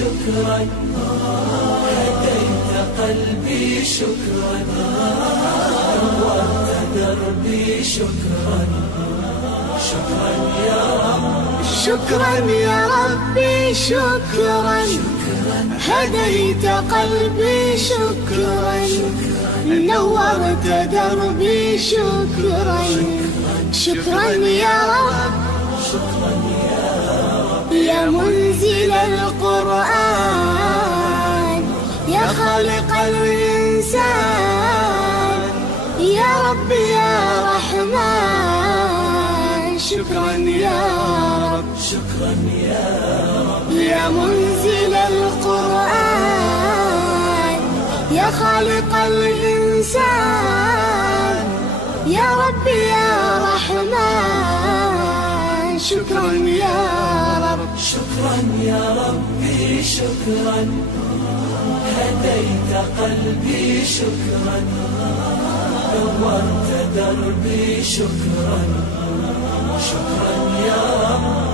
شكرا، هديت قلبي شكرا، نورت دربي شكرا، شكرا يا رب. شكرا يا ربي شكرا، هديت قلبي شكرا، نورت دربي شكرا، شكرا يا رب. شكرا يا رب. يا منزل القرآن، يا خالق الإنسان، يا رب يا رحمن، شكرا يا رب. شكرا يا رب. يا منزل القرآن، يا خالق الإنسان، يا رب يا رحمن، شكرا يا رب. شكرا يا ربي شكرا، هديت قلبي شكرا، نورت دربي شكرا، شكرا يا رب.